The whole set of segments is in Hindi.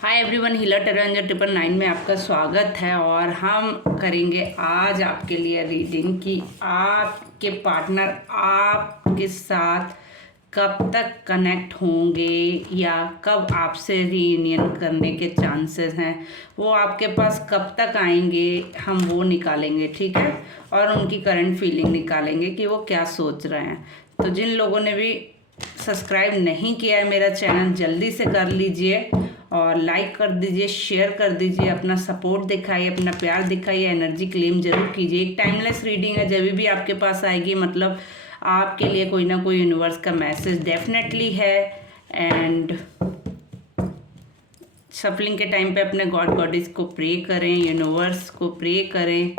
हाय एवरीवन, हीलर टेरेंजर 999 में आपका स्वागत है। और हम करेंगे आज आपके लिए रीडिंग कि आपके पार्टनर आपके साथ कब तक कनेक्ट होंगे या कब आपसे रीयूनियन करने के चांसेस हैं, वो आपके पास कब तक आएंगे, हम वो निकालेंगे। ठीक है, और उनकी करंट फीलिंग निकालेंगे कि वो क्या सोच रहे हैं। तो जिन लोगों ने भी सब्सक्राइब नहीं किया है मेरा चैनल, जल्दी से कर लीजिए और लाइक कर दीजिए, शेयर कर दीजिए, अपना सपोर्ट दिखाइए, अपना प्यार दिखाइए, एनर्जी क्लेम जरूर कीजिए। एक टाइमलेस रीडिंग है, जब भी आपके पास आएगी मतलब आपके लिए कोई ना कोई यूनिवर्स का मैसेज डेफिनेटली है। एंड शफलिंग के टाइम पे अपने गॉड गॉडेस को प्रे करें, यूनिवर्स को प्रे करें।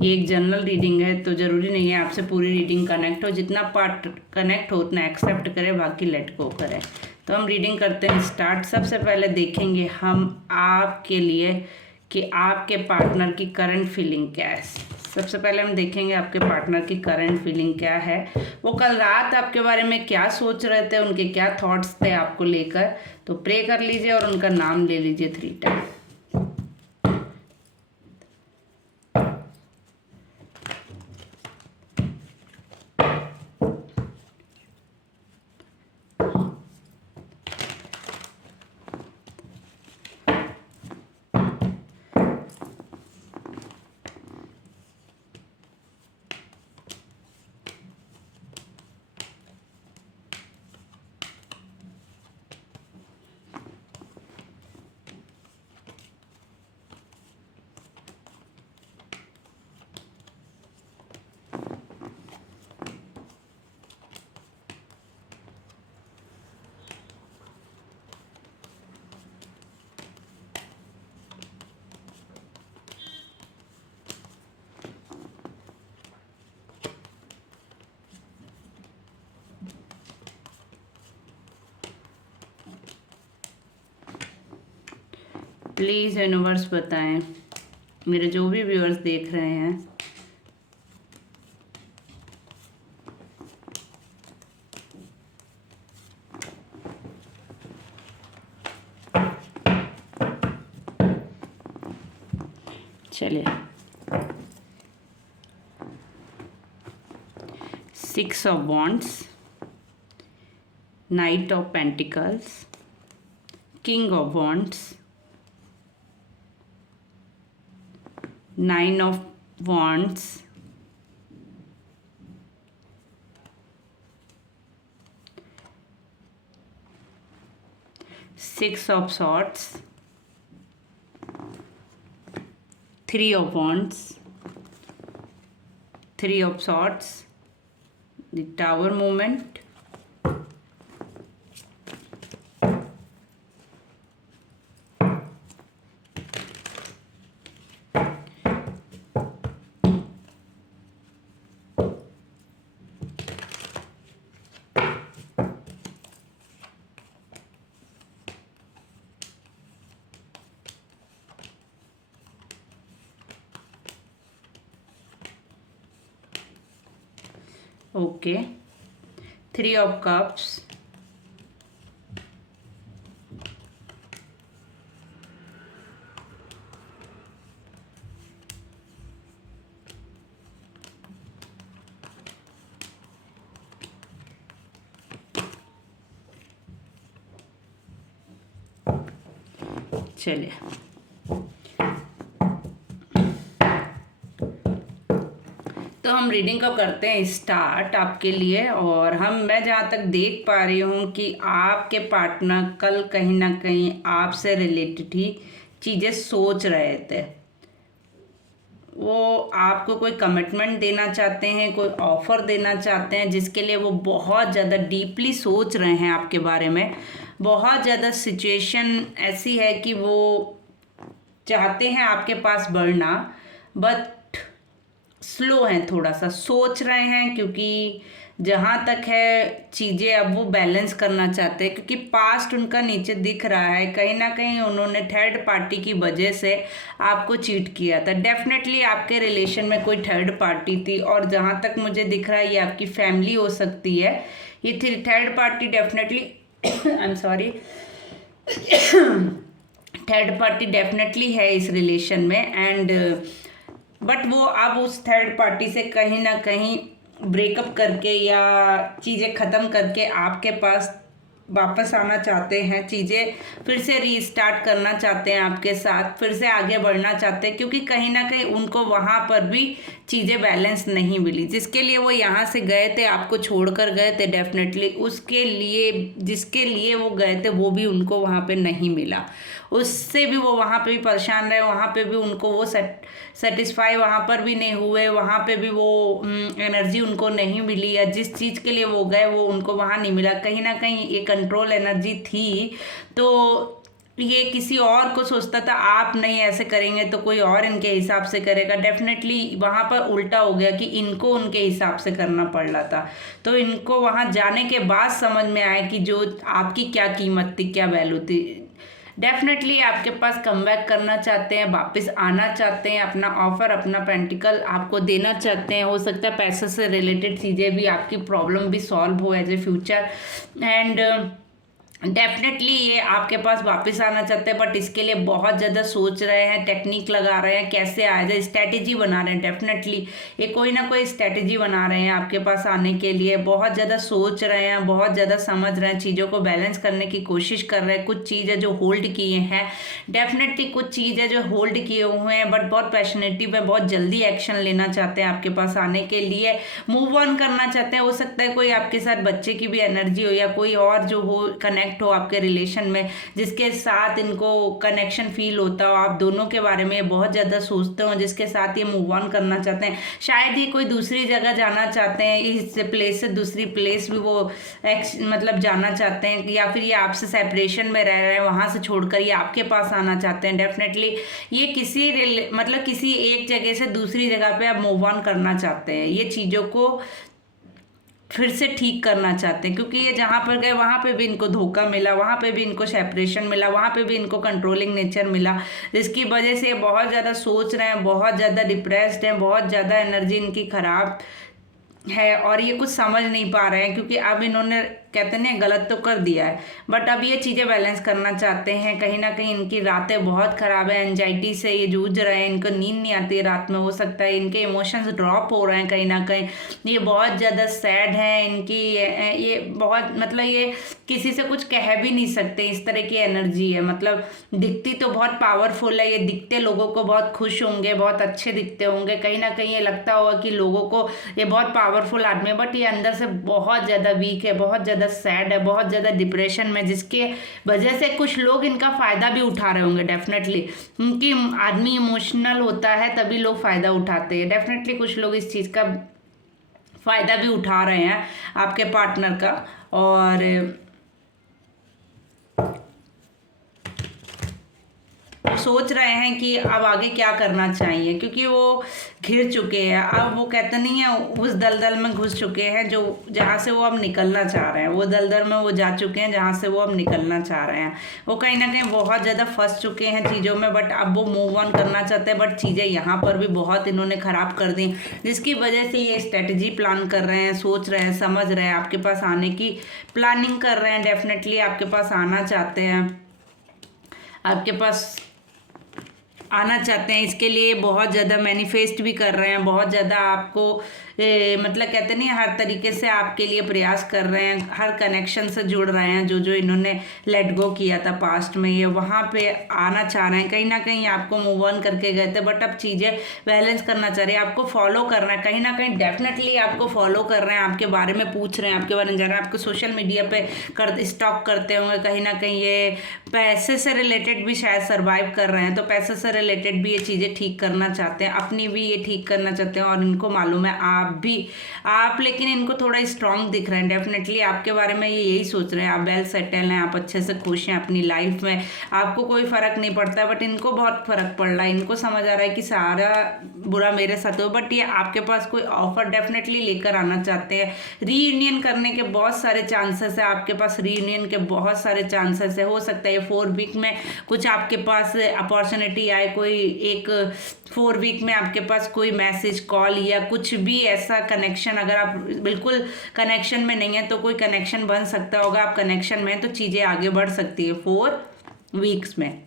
ये एक जनरल रीडिंग है तो ज़रूरी नहीं है आपसे पूरी रीडिंग कनेक्ट हो। जितना पार्ट कनेक्ट हो उतना एक्सेप्ट करें, बाकी लेट गो करें। तो हम रीडिंग करते हैं स्टार्ट। सबसे पहले देखेंगे हम आपके लिए कि आपके पार्टनर की करंट फीलिंग क्या है। सबसे पहले हम देखेंगे आपके पार्टनर की करंट फीलिंग क्या है, वो कल रात आपके बारे में क्या सोच रहे थे, उनके क्या थॉट्स थे आपको लेकर। तो प्रे कर लीजिए और उनका नाम ले लीजिए 3 टाइम। प्लीज़ यूनिवर्स बताएं, मेरे जो भी व्यूअर्स देख रहे हैं, चलिए 6 of wands, night of pentacles, king of wands, 9 of wands, Six of swords, 3 of wands, 3 of swords, the tower movement, okay, 3 of cups, चलिए तो हम रीडिंग को करते हैं स्टार्ट आपके लिए। और मैं जहाँ तक देख पा रही हूँ कि आपके पार्टनर कल कहीं ना कहीं आपसे रिलेटेड ही चीज़ें सोच रहे थे। वो आपको कोई कमिटमेंट देना चाहते हैं, कोई ऑफर देना चाहते हैं, जिसके लिए वो बहुत ज़्यादा डीपली सोच रहे हैं आपके बारे में। बहुत ज़्यादा सिचुएशन ऐसी है कि वो चाहते हैं आपके पास बढ़ना, बट स्लो हैं, थोड़ा सा सोच रहे हैं। क्योंकि जहाँ तक है चीज़ें अब वो बैलेंस करना चाहते हैं, क्योंकि पास्ट उनका नीचे दिख रहा है। कहीं ना कहीं उन्होंने थर्ड पार्टी की वजह से आपको चीट किया था। डेफिनेटली आपके रिलेशन में कोई थर्ड पार्टी थी, और जहाँ तक मुझे दिख रहा है ये आपकी फैमिली हो सकती है। ये third party definitely I am sorry third party definitely है इस रिलेशन में, एंड बट वो अब उस थर्ड पार्टी से कहीं ना कहीं ब्रेकअप करके या चीज़ें ख़त्म करके आपके पास वापस आना चाहते हैं, चीज़ें फिर से रीस्टार्ट करना चाहते हैं आपके साथ, फिर से आगे बढ़ना चाहते हैं, क्योंकि कहीं ना कहीं उनको वहाँ पर भी चीज़ें बैलेंस नहीं मिली। जिसके लिए वो यहाँ से गए थे, आपको छोड़कर गए थे, डेफिनेटली उसके लिए जिसके लिए वो गए थे वो भी उनको वहाँ पे नहीं मिला, उससे भी वो वहाँ पे भी परेशान रहे, वहाँ पे भी उनको वो सेटिस्फाई वहाँ पर भी नहीं हुए, वहाँ पे भी वो एनर्जी उनको नहीं मिली, या जिस चीज़ के लिए वो गए वो उनको वहाँ नहीं मिला। कहीं ना कहीं ये कंट्रोल एनर्जी थी, तो ये किसी और को सोचता था आप नहीं ऐसे करेंगे तो कोई और इनके हिसाब से करेगा। डेफिनेटली वहाँ पर उल्टा हो गया कि इनको उनके हिसाब से करना पड़ रहा था। तो इनको वहाँ जाने के बाद समझ में आया कि जो आपकी क्या कीमत थी, क्या वैल्यू थी। डेफिनेटली आपके पास कमबैक करना चाहते हैं, वापस आना चाहते हैं, अपना ऑफर, अपना पेंटिकल आपको देना चाहते हैं। हो सकता है पैसे से रिलेटेड चीज़ें भी, आपकी प्रॉब्लम भी सॉल्व हो as a future, and definitely ये आपके पास वापस आना चाहते हैं, बट इसके लिए बहुत ज़्यादा सोच रहे हैं, टेक्निक लगा रहे हैं, कैसे आया जाए, स्ट्रैटेजी बना रहे हैं। डेफिनेटली ये कोई ना कोई स्ट्रैटेजी बना रहे हैं आपके पास आने के लिए, बहुत ज़्यादा सोच रहे हैं, बहुत ज़्यादा समझ रहे हैं, चीज़ों को बैलेंस करने की कोशिश कर रहे हैं। कुछ चीज़ें जो होल्ड किए हैं, डेफिनेटली कुछ चीज़ें जो होल्ड किए हुए हैं, बट बहुत पैशनेटिव है, बहुत जल्दी एक्शन लेना चाहते हैं आपके पास आने के लिए, मूव ऑन करना चाहते हैं। हो सकता है कोई आपके साथ बच्चे की भी एनर्जी हो, या कोई और जो हो कनेक्ट हो आपके रिलेशन में, जिसके साथ इनको कनेक्शन फील होता हो, आप दोनों के बारे में बहुत ज़्यादा सोचते हो, जिसके साथ ये मूव ऑन करना चाहते हैं। शायद ही कोई दूसरी जगह जाना चाहते हैं, इस प्लेस से दूसरी प्लेस भी वो मतलब जाना चाहते हैं, या फिर ये आपसे सेपरेशन में रह रहे हैं, वहाँ से छोड़कर ये आपके पास आना चाहते हैं। डेफिनेटली ये किसी मतलब किसी एक जगह से दूसरी जगह पे आप मूव ऑन करना चाहते हैं, ये चीज़ों को फिर से ठीक करना चाहते हैं, क्योंकि ये जहाँ पर गए वहाँ पे भी इनको धोखा मिला, वहाँ पे भी इनको सेपरेशन मिला, वहाँ पे भी इनको कंट्रोलिंग नेचर मिला, जिसकी वजह से ये बहुत ज़्यादा सोच रहे हैं, बहुत ज़्यादा डिप्रेस्ड हैं, बहुत ज़्यादा एनर्जी इनकी ख़राब है, और ये कुछ समझ नहीं पा रहे हैं, क्योंकि अब इन्होंने कहते हैं गलत तो कर दिया है, बट अब ये चीज़ें बैलेंस करना चाहते हैं। कहीं ना कहीं इनकी रातें बहुत ख़राब है, एंजाइटी से ये जूझ रहे हैं, इनको नींद नहीं आती है रात में, हो सकता है इनके इमोशंस ड्रॉप हो रहे हैं कहीं ना कहीं, ये बहुत ज़्यादा सैड हैं, इनकी ये बहुत मतलब ये किसी से कुछ कह भी नहीं सकते, इस तरह की एनर्जी है। मतलब दिखती तो बहुत पावरफुल है, ये दिखते लोगों को बहुत खुश होंगे, बहुत अच्छे दिखते होंगे, कहीं ना कहीं ये लगता होगा कि लोगों को ये बहुत पावरफुल आदमी है, बट ये अंदर से बहुत ज़्यादा वीक है, बहुत ज़्यादा सैड है, बहुत ज़्यादा डिप्रेशन में, जिसके वजह से कुछ लोग इनका फ़ायदा भी उठा रहे होंगे। डेफिनेटली क्योंकि आदमी इमोशनल होता है तभी लोग फ़ायदा उठाते हैं। डेफिनेटली कुछ लोग इस चीज़ का फ़ायदा भी उठा रहे हैं आपके पार्टनर का, और सोच रहे हैं कि अब आगे क्या करना चाहिए, क्योंकि वो घिर चुके हैं। अब वो कहते नहीं है, उस दलदल में घुस चुके हैं जो जहाँ से वो अब निकलना चाह रहे हैं, वो दलदल में वो जा चुके हैं जहाँ से वो अब निकलना चाह रहे हैं। वो कहीं ना कहीं बहुत ज़्यादा फंस चुके हैं चीज़ों में, बट अब वो मूव ऑन करना चाहते हैं, बट चीज़ें यहाँ पर भी बहुत इन्होंने ख़राब कर दी, जिसकी वजह से ये स्ट्रेटजी प्लान कर रहे हैं, सोच रहे हैं, समझ रहे हैं, आपके पास आने की प्लानिंग कर रहे हैं। डेफिनेटली आपके पास आना चाहते हैं, आपके पास आना चाहते हैं, इसके लिए बहुत ज़्यादा मैनिफेस्ट भी कर रहे हैं, बहुत ज़्यादा आपको मतलब कहते नहीं, हर तरीके से आपके लिए प्रयास कर रहे हैं, हर कनेक्शन से जुड़ रहे हैं, जो जो इन्होंने लेट गो किया था पास्ट में, ये वहाँ पे आना चाह रहे हैं। कहीं ना कहीं आपको मूव ऑन करके गए थे, बट अब चीज़ें बैलेंस करना चाह रहे हैं, आपको फॉलो करना है, कहीं ना कहीं डेफिनेटली आपको फॉलो कर रहे हैं, आपके बारे में पूछ रहे हैं, आपके बारे में जान रहे हैं, आपको सोशल मीडिया पे स्टॉक करते होंगे। कहीं ना कहीं ये पैसे से रिलेटेड भी शायद सर्वाइव कर रहे हैं, तो पैसे से रिलेटेड भी ये चीज़ें ठीक करना चाहते हैं, अपनी भी ये ठीक करना चाहते हैं, और इनको मालूम है आप लेकिन इनको थोड़ा स्ट्रांग दिख रहे हैं। डेफिनेटली आपके बारे में ये यही सोच रहे हैं, आप वेल सेटल हैं, आप अच्छे से खुश हैं अपनी लाइफ में, आपको कोई फ़र्क नहीं पड़ता, बट इनको बहुत फ़र्क पड़ रहा है। इनको समझ आ रहा है कि सारा बुरा मेरे साथ हो, बट ये आपके पास कोई ऑफर डेफिनेटली लेकर आना चाहते हैं। रीयूनियन करने के बहुत सारे चांसेस है, आपके पास रीयूनियन के बहुत सारे चांसेस है। हो सकता है 4 वीक में कुछ आपके पास अपॉर्चुनिटी आए, कोई एक 4 वीक में आपके पास कोई मैसेज, कॉल या कुछ भी ऐसा कनेक्शन, अगर आप बिल्कुल कनेक्शन में नहीं है तो कोई कनेक्शन बन सकता होगा, आप कनेक्शन में तो चीज़ें आगे बढ़ सकती है 4 वीक्स में।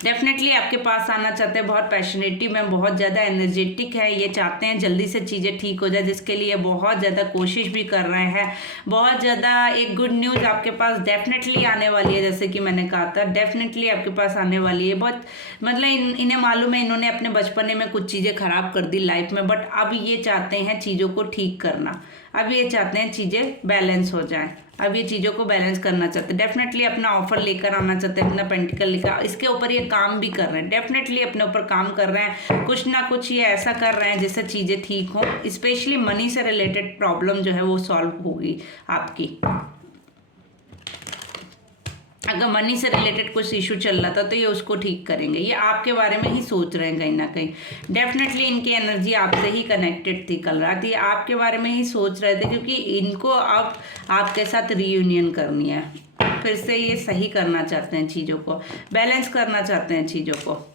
डेफिनेटली आपके पास आना चाहते हैं, बहुत पैशनेटिव में, बहुत ज़्यादा एनर्जेटिक है, ये चाहते हैं जल्दी से चीज़ें ठीक हो जाए, जिसके लिए बहुत ज़्यादा कोशिश भी कर रहे हैं। बहुत ज़्यादा एक गुड न्यूज़ आपके पास डेफिनेटली आने वाली है, जैसे कि मैंने कहा था डेफिनेटली आपके पास आने वाली है। बहुत मतलब इन्हें मालूम है इन्होंने अपने बचपने में कुछ चीज़ें खराब कर दी लाइफ में, बट अब ये चाहते हैं चीज़ों को ठीक करना, अब ये चाहते हैं चीज़ें बैलेंस हो जाएं, अब ये चीज़ों को बैलेंस करना चाहते हैं। डेफिनेटली अपना ऑफर लेकर आना चाहते हैं, अपना पेंटिकल लेकर, इसके ऊपर ये काम भी कर रहे हैं, डेफिनेटली अपने ऊपर काम कर रहे हैं, कुछ ना कुछ ये ऐसा कर रहे हैं जिससे चीज़ें ठीक हों। स्पेशली मनी से रिलेटेड प्रॉब्लम जो है वो सॉल्व होगी आपकी। अगर मनी से रिलेटेड कुछ इशू चल रहा था तो ये उसको ठीक करेंगे, ये आपके बारे में ही सोच रहे हैं कहीं ना कहीं। डेफिनेटली इनकी एनर्जी आपसे ही कनेक्टेड थी कल रात, ये आपके बारे में ही सोच रहे थे, क्योंकि इनको अब आपके साथ रीयूनियन करनी है, फिर से ये सही करना चाहते हैं चीज़ों को, बैलेंस करना चाहते हैं चीज़ों को।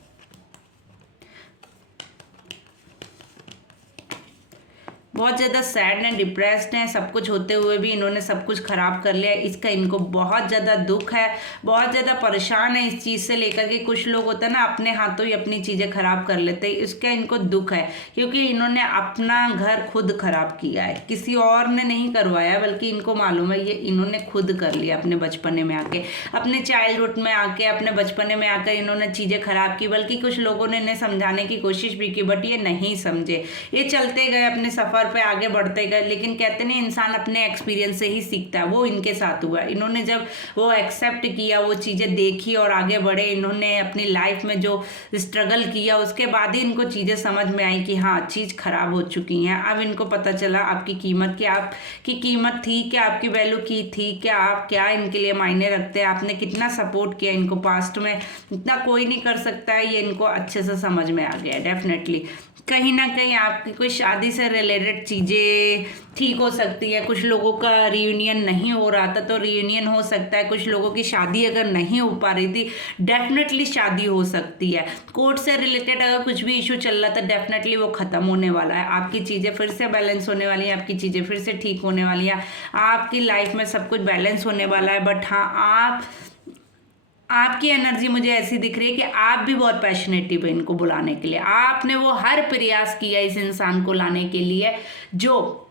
बहुत ज़्यादा सैड हैं, डिप्रेस्ड हैं, सब कुछ होते हुए भी इन्होंने सब कुछ ख़राब कर लिया, इसका इनको बहुत ज़्यादा दुख है, बहुत ज़्यादा परेशान है इस चीज़ से लेकर के। कुछ लोग होता है ना अपने हाथों ही अपनी चीज़ें ख़राब कर लेते हैं, इसका इनको दुख है, क्योंकि इन्होंने अपना घर खुद ख़राब किया है, किसी और ने नहीं करवाया, बल्कि इनको मालूम है ये इन्होंने खुद कर लिया अपने बचपने में आके, अपने चाइल्डहुड में आके, अपने बचपने में आकर इन्होंने चीज़ें ख़राब की। बल्कि कुछ लोगों ने इन्हें समझाने की कोशिश भी की, बट ये नहीं समझे, ये चलते गए अपने सफ़र पे आगे बढ़ते गए। लेकिन कहते नहीं इंसान अपने एक्सपीरियंस से ही सीखता है, वो इनके साथ हुआ। इन्होंने जब वो एक्सेप्ट किया, वो चीज़ें देखी और आगे बढ़े, इन्होंने अपनी लाइफ में जो स्ट्रगल किया उसके बाद ही इनको चीज़ें समझ में आई कि हाँ चीज़ खराब हो चुकी हैं। अब इनको पता चला आपकी कीमत क्या, आपकी कीमत थी क्या, आपकी वैल्यू की थी क्या, आप क्या इनके लिए मायने रखते हैं, आपने कितना सपोर्ट किया इनको पास्ट में, इतना कोई नहीं कर सकता है, ये इनको अच्छे से समझ में आ गया। डेफिनेटली कहीं ना कहीं आपकी कोई शादी से रिलेटेड चीज़ें ठीक हो सकती है, कुछ लोगों का रियूनियन नहीं हो रहा था तो रियूनियन हो सकता है, कुछ लोगों की शादी अगर नहीं हो पा रही थी डेफिनेटली शादी हो सकती है, कोर्ट से रिलेटेड अगर कुछ भी इशू चल रहा था डेफिनेटली वो ख़त्म होने वाला है, आपकी चीज़ें फिर से बैलेंस होने वाली हैं, आपकी चीज़ें फिर से ठीक होने वाली हैं, आपकी लाइफ में सब कुछ बैलेंस होने वाला है। बट हाँ आपकी एनर्जी मुझे ऐसी दिख रही है कि आप भी बहुत पैशनेटिव है इनको बुलाने के लिए, आपने वो हर प्रयास किया इस इंसान को लाने के लिए जो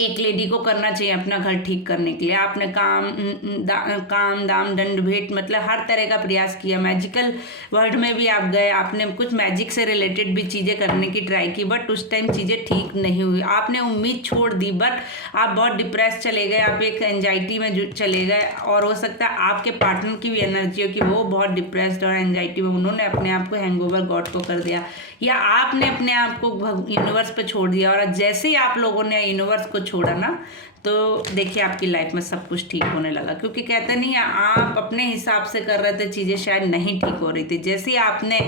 एक लेडी को करना चाहिए अपना घर ठीक करने के लिए। आपने काम दाम दंड भेंट मतलब हर तरह का प्रयास किया, मैजिकल वर्ल्ड में भी आप गए, आपने कुछ मैजिक से रिलेटेड भी चीज़ें करने की ट्राई की, बट उस टाइम चीज़ें ठीक नहीं हुई, आपने उम्मीद छोड़ दी, बट आप बहुत डिप्रेस चले गए, आप एक एंजाइटी में चले गए, और हो सकता है आपके पार्टनर की भी एनर्जी हो कि वो बहुत डिप्रेस्ड और एंजाइटी में, उन्होंने अपने आप को हैंगओवर गॉड को कर दिया, या आपने अपने आप को यूनिवर्स पे छोड़ दिया। और जैसे ही आप लोगों ने यूनिवर्स को छोड़ा ना तो देखिए आपकी लाइफ में सब कुछ ठीक होने लगा, क्योंकि कहते नहीं है आप अपने हिसाब से कर रहे थे, चीज़ें शायद नहीं ठीक हो रही थी, जैसे ही आपने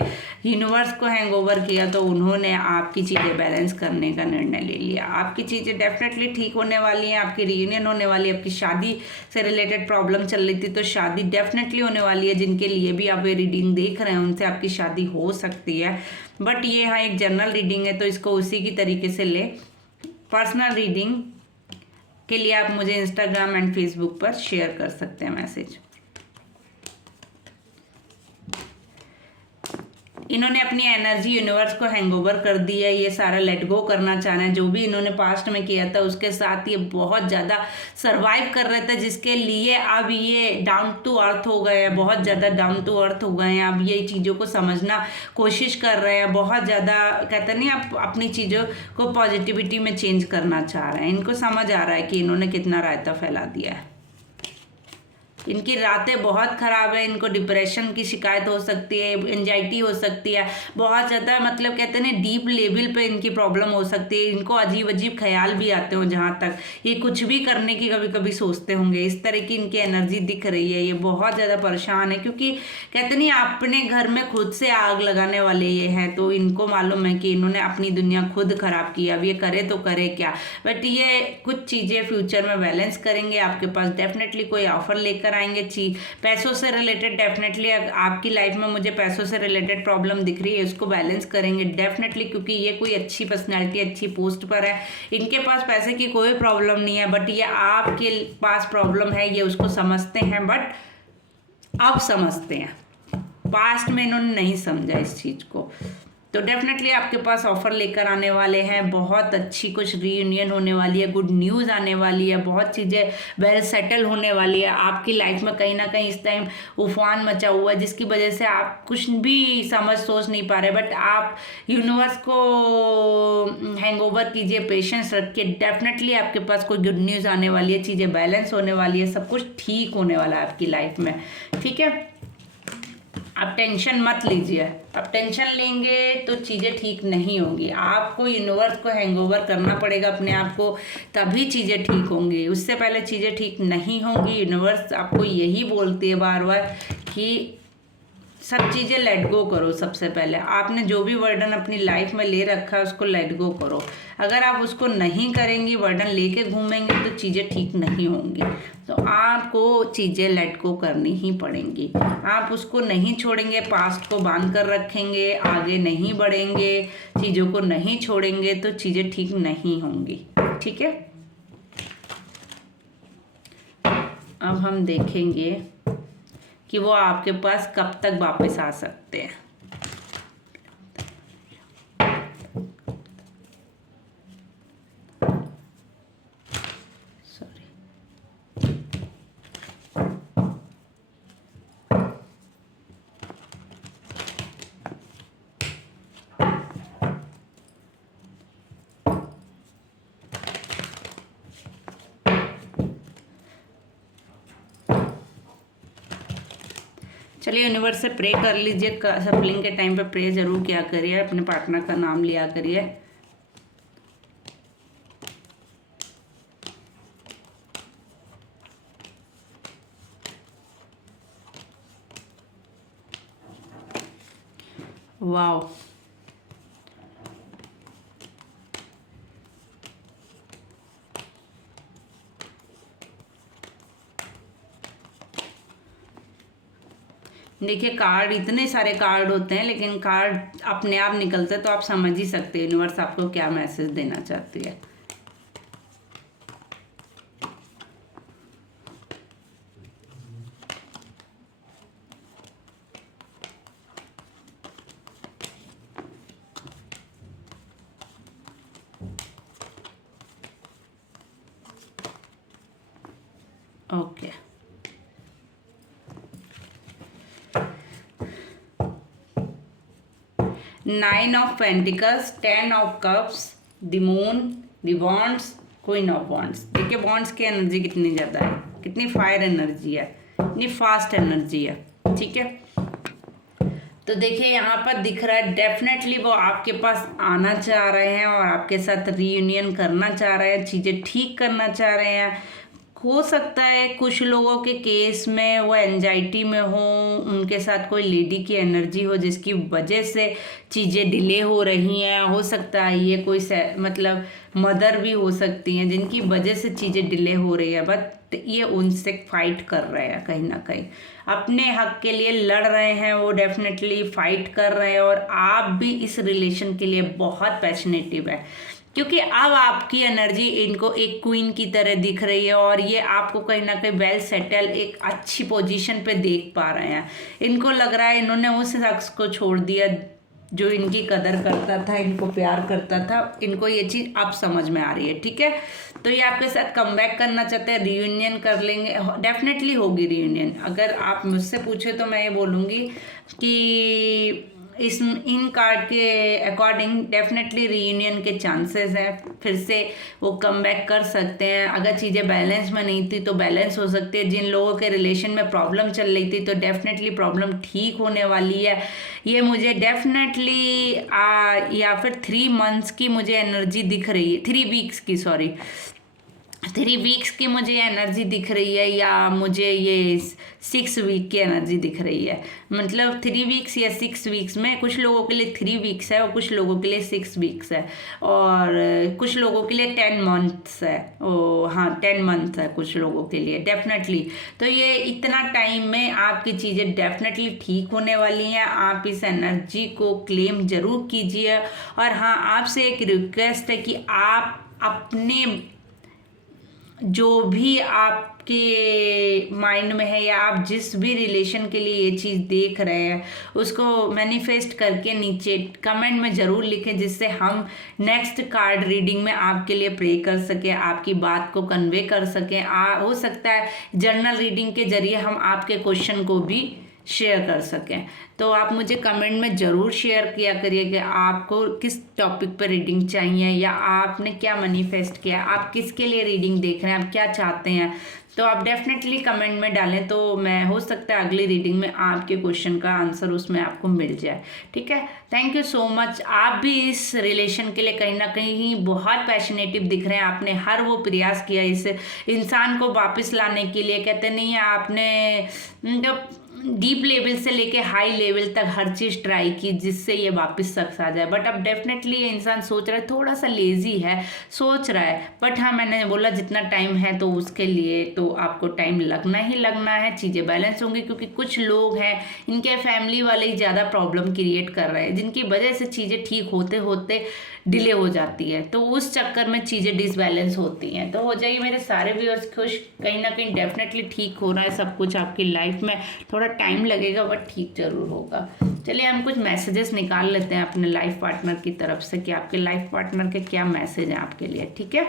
यूनिवर्स को हैंगओवर किया तो उन्होंने आपकी चीज़ें बैलेंस करने का निर्णय ले लिया, आपकी चीज़ें डेफिनेटली ठीक होने वाली हैं, आपकी रियूनियन होने वाली है, आपकी शादी से रिलेटेड प्रॉब्लम चल रही थी तो शादी डेफिनेटली होने वाली है, जिनके लिए भी आप ये रीडिंग देख रहे हैं उनसे आपकी शादी हो सकती है। बट ये हाँ एक जनरल रीडिंग है तो इसको उसी की तरीके से ले। पर्सनल रीडिंग के लिए आप मुझे इंस्टाग्राम एंड फेसबुक पर शेयर कर सकते हैं मैसेज। इन्होंने अपनी एनर्जी यूनिवर्स को हैंगओवर कर दी है, ये सारा लेट गो करना चाह रहे हैं, जो भी इन्होंने पास्ट में किया था उसके साथ ये बहुत ज़्यादा सरवाइव कर रहे थे, जिसके लिए अब ये डाउन टू अर्थ हो गए हैं, बहुत ज़्यादा डाउन टू अर्थ हो गए हैं, अब ये चीज़ों को समझना कोशिश कर रहे हैं, बहुत ज़्यादा कहते नहीं आप अपनी चीज़ों को पॉजिटिविटी में चेंज करना चाह रहे हैं। इनको समझ आ रहा है कि इन्होंने कितना रायता फैला दिया है, इनकी रातें बहुत ख़राब है, इनको डिप्रेशन की शिकायत हो सकती है, एंजाइटी हो सकती है, बहुत ज़्यादा मतलब कहते हैं डीप लेवल पे इनकी प्रॉब्लम हो सकती है, इनको अजीब अजीब ख्याल भी आते हो, जहाँ तक ये कुछ भी करने की कभी कभी सोचते होंगे, इस तरह की इनकी एनर्जी दिख रही है। ये बहुत ज़्यादा परेशान है क्योंकि कहते नहीं अपने घर में खुद से आग लगाने वाले ये हैं, तो इनको मालूम है कि इन्होंने अपनी दुनिया खुद ख़राब की, अब ये करे तो करे क्या। बट ये कुछ चीज़ें फ्यूचर में बैलेंस करेंगे, आपके पास डेफिनेटली कोई ऑफर लेकर आएंगे। पैसों से रिलेटेड डेफिनेटली आपकी लाइफ में मुझे पैसों से रिलेटेड प्रॉब्लम दिख रही है, उसको बैलेंस करेंगे डेफिनेटली, क्योंकि ये कोई अच्छी पर्सनैलिटी अच्छी पोस्ट पर है, इनके पास पैसे की कोई प्रॉब्लम नहीं है, बट ये आपके पास प्रॉब्लम है, ये उसको समझते हैं, बट आप समझते हैं पास्ट में इन्होंने नहीं समझा इस चीज़ को। तो डेफिनेटली आपके पास ऑफर लेकर आने वाले हैं, बहुत अच्छी कुछ रीयूनियन होने वाली है, गुड न्यूज़ आने वाली है, बहुत चीज़ें वेल सेटल होने वाली है आपकी लाइफ में। कहीं ना कहीं इस टाइम उफान मचा हुआ है जिसकी वजह से आप कुछ भी समझ सोच नहीं पा रहे, बट आप यूनिवर्स को हैंगओवर कीजिए, पेशेंस रखिए, डेफिनेटली आपके पास कोई गुड न्यूज़ आने वाली है, चीज़ें बैलेंस होने वाली है, सब कुछ ठीक होने वाला है आपकी लाइफ में। ठीक है, आप टेंशन मत लीजिए। आप टेंशन लेंगे तो चीज़ें ठीक नहीं होंगी। आपको यूनिवर्स को हैंगओवर करना पड़ेगा अपने आप को, तभी चीज़ें ठीक होंगी, उससे पहले चीज़ें ठीक नहीं होंगी। यूनिवर्स आपको यही बोलती है बार बार कि सब चीज़ें लेट गो करो। सबसे पहले आपने जो भी वर्डन अपनी लाइफ में ले रखा है उसको लेट गो करो। अगर आप उसको नहीं करेंगी, वर्डन लेके घूमेंगे, तो चीज़ें ठीक नहीं होंगी। तो आपको चीज़ें लेट गो करनी ही पड़ेंगी। आप उसको नहीं छोड़ेंगे, पास्ट को बांध कर रखेंगे, आगे नहीं बढ़ेंगे, चीज़ों को नहीं छोड़ेंगे, तो चीज़ें ठीक नहीं होंगी। ठीक है, अब हम देखेंगे कि वो आपके पास कब तक वापस आ सकते हैं। सॉरी, चलिए यूनिवर्स से प्रे कर लीजिए। सफलिंग के टाइम पे प्रे जरूर किया करिए, अपने पार्टनर का नाम लिया करिए। वाओ, देखिए कार्ड, इतने सारे कार्ड होते हैं लेकिन कार्ड अपने आप निकलते हैं, तो आप समझ ही सकते हैं यूनिवर्स आपको क्या मैसेज देना चाहती है। Okay, nine of pentacles, 10 of cups, the moon, the wands, queen of wands. देखिए वॉन्ड्स की एनर्जी कितनी ज़्यादा है, कितनी फायर एनर्जी है, कितनी फास्ट एनर्जी है। ठीक है, तो देखिए यहाँ पर दिख रहा है डेफिनेटली वो आपके पास आना चाह रहे हैं और आपके साथ रीयूनियन करना चाह रहे हैं, चीज़ें ठीक करना चाह रहे हैं। हो सकता है कुछ लोगों के केस में वो एंजाइटी में हो, उनके साथ कोई लेडी की एनर्जी हो जिसकी वजह से चीज़ें डिले हो रही हैं। हो सकता है ये कोई मतलब मदर भी हो सकती हैं जिनकी वजह से चीज़ें डिले हो रही है, बट ये उनसे फाइट कर रहे हैं, कहीं ना कहीं अपने हक के लिए लड़ रहे हैं, वो डेफिनेटली फाइट कर रहे हैं। और आप भी इस रिलेशन के लिए बहुत पैशनेटिव है, क्योंकि अब आपकी एनर्जी इनको एक क्वीन की तरह दिख रही है और ये आपको कहीं ना कहीं वेल सेटल एक अच्छी पोजीशन पे देख पा रहे हैं। इनको लग रहा है इन्होंने उस शख्स को छोड़ दिया जो इनकी कदर करता था, इनको प्यार करता था, इनको ये चीज़ अब समझ में आ रही है। ठीक है, तो ये आपके साथ कम बैक करना चाहते हैं, रीयूनियन कर लेंगे, डेफिनेटली होगी रीयूनियन। अगर आप मुझसे पूछे तो मैं ये बोलूँगी कि इन कार्ड के अकॉर्डिंग डेफिनेटली रीयूनियन के चांसेस हैं, फिर से वो कम बैक कर सकते हैं। अगर चीज़ें बैलेंस में नहीं थी तो बैलेंस हो सकती है। जिन लोगों के रिलेशन में प्रॉब्लम चल रही थी तो डेफिनेटली प्रॉब्लम ठीक होने वाली है। ये मुझे डेफिनेटली या फिर 3 मंथ्स की मुझे एनर्जी दिख रही है, 3 वीक्स की, सॉरी 3 वीक्स की मुझे एनर्जी दिख रही है, या मुझे ये 6 वीक की एनर्जी दिख रही है। मतलब 3 वीक्स या 6 वीक्स में, कुछ लोगों के लिए 3 वीक्स है और कुछ लोगों के लिए 6 वीक्स है, और कुछ लोगों के लिए 10 मंथ्स है। हाँ 10 मंथ्स है कुछ लोगों के लिए डेफिनेटली। तो ये इतना टाइम में आपकी चीज़ें डेफिनेटली ठीक होने वाली हैं। आप इस एनर्जी को क्लेम ज़रूर कीजिए। और हाँ, आपसे एक रिक्वेस्ट है कि आप अपने जो भी आपके माइंड में है या आप जिस भी रिलेशन के लिए ये चीज़ देख रहे हैं उसको मैनिफेस्ट करके नीचे कमेंट में ज़रूर लिखें, जिससे हम नेक्स्ट कार्ड रीडिंग में आपके लिए प्रे कर सकें, आपकी बात को कन्वे कर सकें। हो सकता है जर्नल रीडिंग के जरिए हम आपके क्वेश्चन को भी शेयर कर सकें। तो आप मुझे कमेंट में ज़रूर शेयर किया करिए कि आपको किस टॉपिक पर रीडिंग चाहिए या आपने क्या मैनिफेस्ट किया, आप किसके लिए रीडिंग देख रहे हैं, आप क्या चाहते हैं। तो आप डेफिनेटली कमेंट में डालें, तो मैं हो सकता है अगली रीडिंग में आपके क्वेश्चन का आंसर उसमें आपको मिल जाए। ठीक है, थैंक यू सो मच। आप भी इस रिलेशन के लिए कहीं ना कहीं बहुत पैशनेटिव दिख रहे हैं। आपने हर वो प्रयास किया इस इंसान को वापस लाने के लिए। कहते नहीं है, आपने डीप लेवल से लेके हाई लेवल तक हर चीज़ ट्राई की जिससे ये वापस सक्सेस आ जाए। बट अब डेफिनेटली ये इंसान सोच रहा है, थोड़ा सा लेजी है, सोच रहा है। बट हाँ, मैंने बोला जितना टाइम है तो उसके लिए तो आपको टाइम लगना ही लगना है, चीज़ें बैलेंस होंगी। क्योंकि कुछ लोग हैं इनके फैमिली वाले ही ज़्यादा प्रॉब्लम क्रिएट कर रहे हैं, जिनकी वजह से चीज़ें ठीक होते होते डिले हो जाती है। तो उस चक्कर में चीज़ें डिसबैलेंस होती हैं। तो हो जाइए मेरे सारे व्यूअर्स खुश, कहीं ना कहीं डेफिनेटली ठीक हो रहा है सब कुछ आपकी लाइफ में। थोड़ा टाइम लगेगा बट ठीक जरूर होगा। चलिए हम कुछ मैसेजेस निकाल लेते हैं अपने लाइफ पार्टनर की तरफ से कि आपके लाइफ पार्टनर के क्या मैसेज हैं आपके लिए। ठीक है,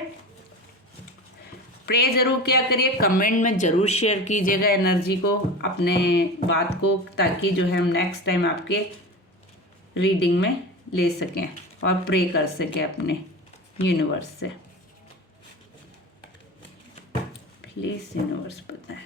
प्रे जरूर किया करिए, कमेंट में जरूर शेयर कीजिएगा एनर्जी को, अपने बात को, ताकि जो है हम नेक्स्ट टाइम आपके रीडिंग में ले सकें और प्रे कर सकें अपने यूनिवर्स से। प्लीज यूनिवर्स बताएं।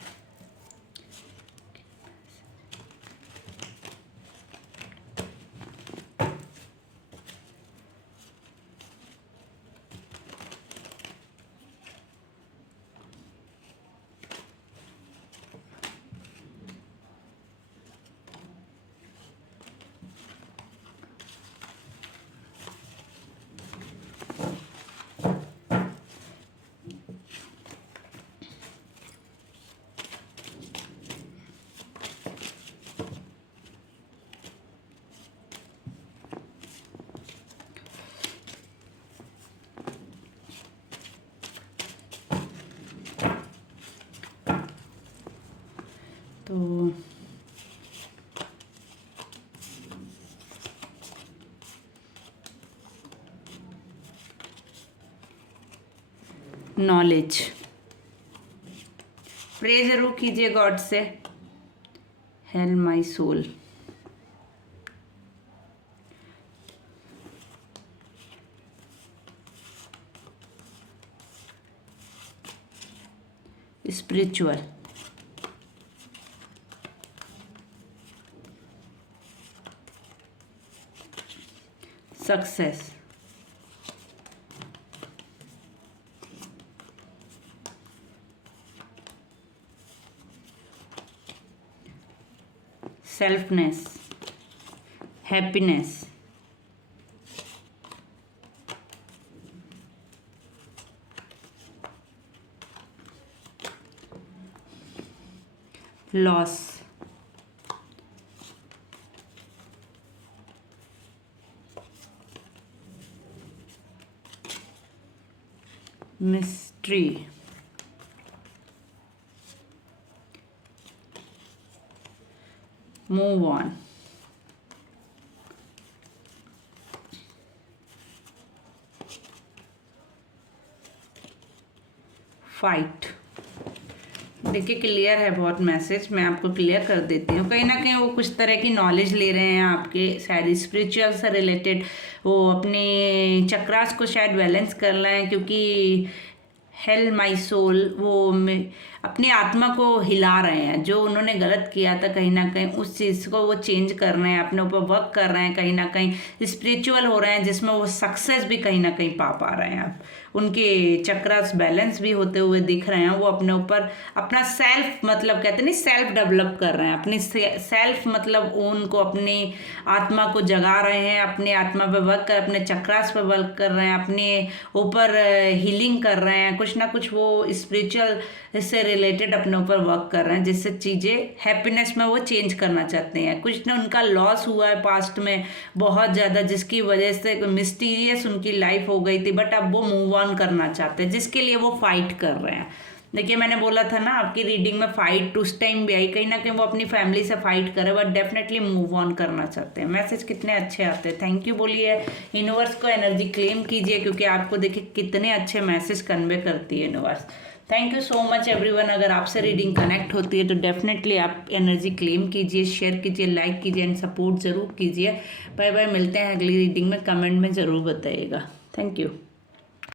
तो नॉलेज प्रे जरूर कीजिए गॉड से। Help my soul, spiritual, success, selfness, happiness, loss, mystery, move on, fight. देखिए क्लियर है बहुत मैसेज, मैं आपको क्लियर कर देती हूँ। कहीं ना कहीं वो कुछ तरह की नॉलेज ले रहे हैं आपके, शायद स्पिरिचुअल से रिलेटेड। वो अपने चक्रास को शायद बैलेंस कर रहे हैं, क्योंकि हेल माई सोल, वो अपनी आत्मा को हिला रहे हैं। जो उन्होंने गलत किया था कहीं ना कहीं उस चीज़ को वो चेंज कर रहे हैं, अपने ऊपर वर्क कर रहे हैं, कहीं ना कहीं स्पिरिचुअल हो रहे हैं, जिसमें वो सक्सेस भी कहीं ना कहीं पा रहे हैं। अब उनके चक्रास बैलेंस भी होते हुए दिख रहे हैं। वो अपने ऊपर अपना सेल्फ, मतलब कहते नहीं, सेल्फ डेवलप कर रहे हैं। अपनी सेल्फ मतलब उनको अपनी आत्मा को जगा रहे हैं, अपनी आत्मा पर वर्क कर, अपने चक्रास पर वर्क कर रहे हैं, अपने ऊपर हीलिंग कर रहे हैं। कुछ ना कुछ वो स्पिरिचुअल से रिलेटेड अपने ऊपर वर्क कर रहे हैं, जिससे चीज़ें हैप्पीनेस में वो चेंज करना चाहते हैं। कुछ ना उनका लॉस हुआ है पास्ट में बहुत ज़्यादा, जिसकी वजह से मिस्टीरियस उनकी लाइफ हो गई थी, बट अब वो मूव ऑन करना चाहते हैं, जिसके लिए वो फाइट कर रहे हैं। देखिए मैंने बोला था ना आपकी रीडिंग में फाइट उस टाइम भी आई, कहीं ना कहीं वो अपनी फैमिली से फाइट करे बट डेफिनेटली मूव ऑन करना चाहते हैं। मैसेज कितने अच्छे आते हैं, थैंक यू बोलिए। यूनिवर्स को एनर्जी क्लेम कीजिए, क्योंकि आपको देखिए कितने अच्छे मैसेज कन्वे करती है universe. Thank you so much everyone. अगर आपसे रीडिंग कनेक्ट होती है तो डेफिनेटली आप एनर्जी क्लेम कीजिए, शेयर कीजिए, लाइक कीजिए एंड सपोर्ट ज़रूर कीजिए। बाय बाय, मिलते हैं अगली रीडिंग में, कमेंट में ज़रूर बताइएगा। Thank you.